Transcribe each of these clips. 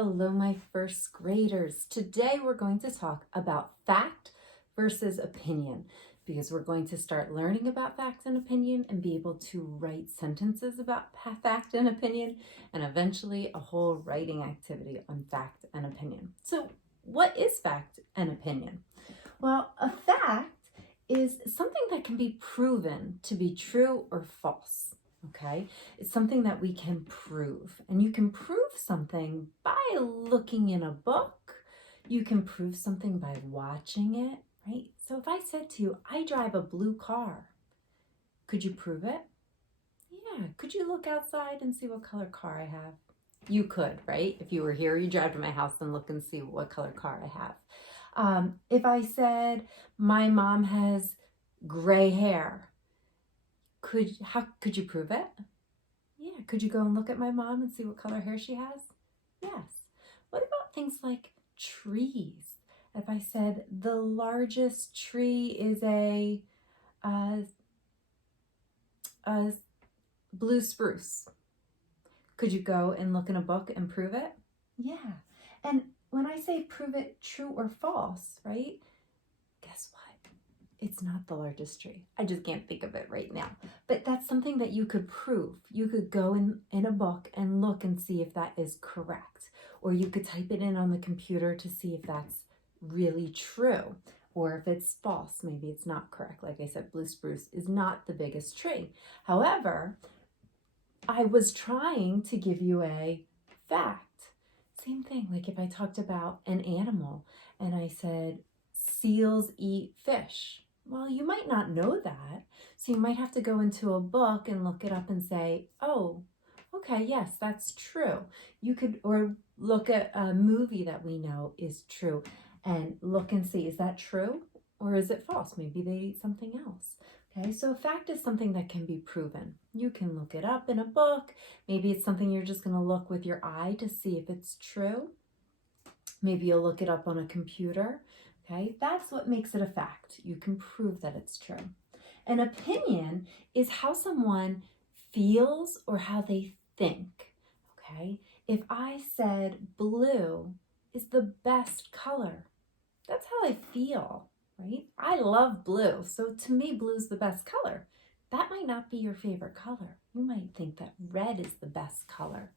Hello, my first graders. Today we're going to talk about fact versus opinion because we're going to start learning about fact and opinion and be able to write sentences about fact and opinion and eventually a whole writing activity on fact and opinion. So what is fact and opinion? Well, a fact is something that can be proven to be true or false. Okay, it's something that we can prove, and you can prove something by looking in a book. You can prove something by watching it, right? So if I said to you, I drive a blue car, could you prove it? Yeah. Could you look outside and see what color car I have? You could, right? If you were here, you drive to my house and look and see what color car I have. If I said my mom has gray hair, could you prove it? Yeah. Could you go and look at my mom and see what color hair she has? Yes. What about things like trees? If I said the largest tree is a blue spruce, could you go and look in a book and prove it? Yeah. And when I say prove it true or false, right? Guess what? It's not the largest tree. I just can't think of it right now. But that's something that you could prove. You could go in a book and look and see if that is correct. Or you could type it in on the computer to see if that's really true. Or if it's false, maybe it's not correct. Like I said, blue spruce is not the biggest tree. However, I was trying to give you a fact. Same thing, like if I talked about an animal and I said, seals eat fish. Well, you might not know that. So you might have to go into a book and look it up and say, oh, okay, yes, that's true. You could, or look at a movie that we know is true and look and see, is that true or is it false? Maybe they eat something else. Okay, so a fact is something that can be proven. You can look it up in a book. Maybe it's something you're just going to look with your eye to see if it's true. Maybe you'll look it up on a computer. Okay, that's what makes it a fact. You can prove that it's true. An opinion is how someone feels or how they think. Okay, if I said blue is the best color, that's how I feel, right? I love blue, so to me, blue is the best color. That might not be your favorite color. You might think that red is the best color.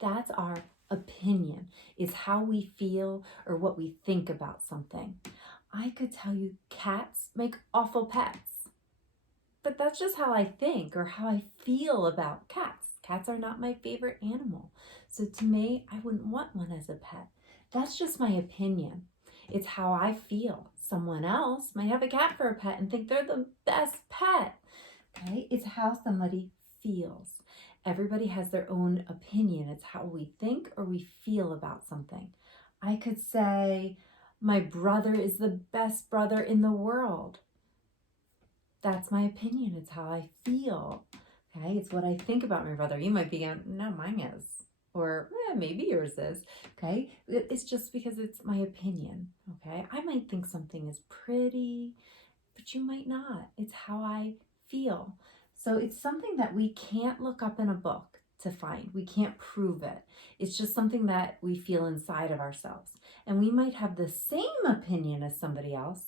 That's our opinion, is how we feel or what we think about something. I could tell you cats make awful pets, but that's just how I think or how I feel about cats. Cats are not my favorite animal. So to me, I wouldn't want one as a pet. That's just my opinion. It's how I feel. Someone else might have a cat for a pet and think they're the best pet. Okay? It's how somebody feels. Everybody has their own opinion. It's how we think or we feel about something. I could say, my brother is the best brother in the world. That's my opinion. It's how I feel. Okay, it's what I think about my brother. You might be going, no, mine is. Or maybe yours is. Okay, it's just because it's my opinion. Okay, I might think something is pretty, but you might not. It's how I feel. So it's something that we can't look up in a book to find. We can't prove it. It's just something that we feel inside of ourselves. And we might have the same opinion as somebody else,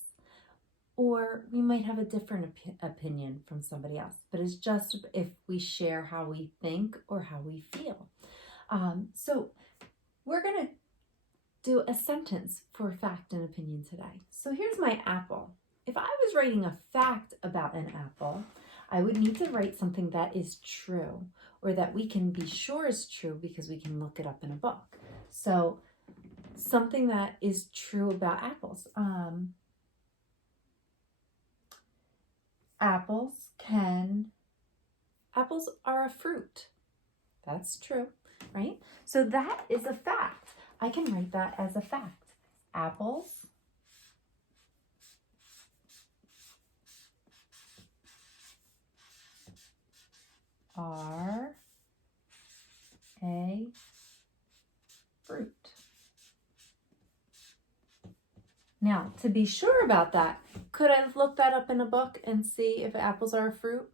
or we might have a different opinion from somebody else. But it's just if we share how we think or how we feel. So we're going to do a sentence for fact and opinion today. So here's my apple. If I was writing a fact about an apple, I would need to write something that is true or that we can be sure is true because we can look it up in a book. So something that is true about apples. Apples are a fruit. That's true, right? So that is a fact. I can write that as a fact. Apples are a fruit. Now, to be sure about that, could I look that up in a book and see if apples are a fruit?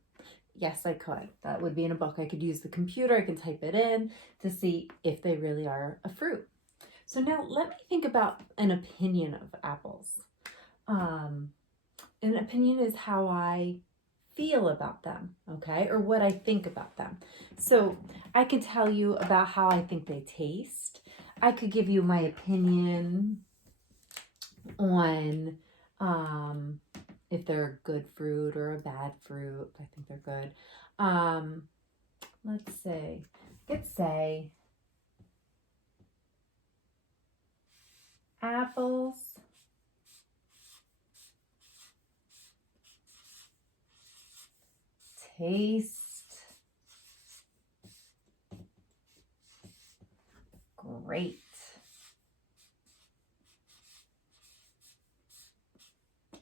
Yes, I could. That would be in a book. I could use the computer. I can type it in to see if they really are a fruit. So now let me think about an opinion of apples. An opinion is how I feel about them, okay, or what I think about them. So I could tell you about how I think they taste. I could give you my opinion on if they're a good fruit or a bad fruit. I think they're good. Let's see. I could say apples taste great.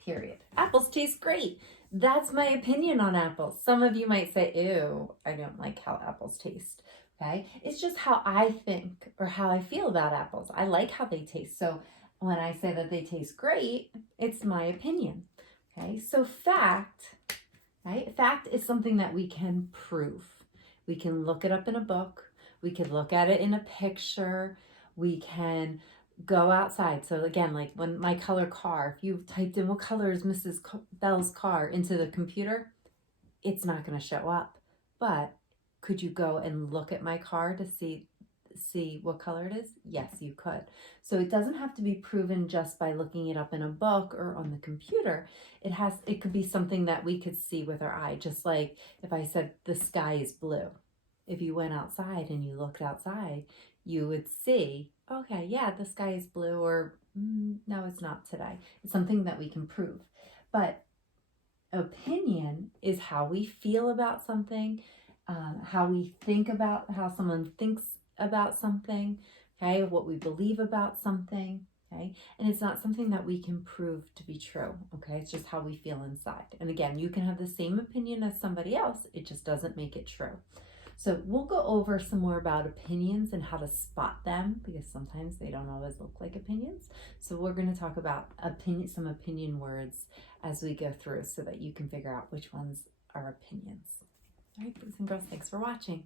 Period. Apples taste great. That's my opinion on apples. Some of you might say, ew, I don't like how apples taste. Okay. It's just how I think or how I feel about apples. I like how they taste. So when I say that they taste great, it's my opinion. Okay. So fact, right? Fact is something that we can prove. We can look it up in a book. We can look at it in a picture. We can go outside. So again, like when my color car, if you typed in what color is Mrs. Bell's car into the computer, it's not going to show up. But could you go and look at my car to see what color it is? Yes, you could. So it doesn't have to be proven just by looking it up in a book or on the computer. It could be something that we could see with our eye. Just like if I said the sky is blue. If you went outside and you looked outside, you would see, okay, yeah, the sky is blue, or no, it's not today. It's something that we can prove. But opinion is how we feel about something, how we think about how someone thinks about something, okay, what we believe about something, okay, and it's not something that we can prove to be true, okay, it's just how we feel inside. And again, you can have the same opinion as somebody else, it just doesn't make it true. So we'll go over some more about opinions and how to spot them, because sometimes they don't always look like opinions. So we're going to talk about some opinion words as we go through so that you can figure out which ones are opinions. All right, boys and girls, thanks for watching.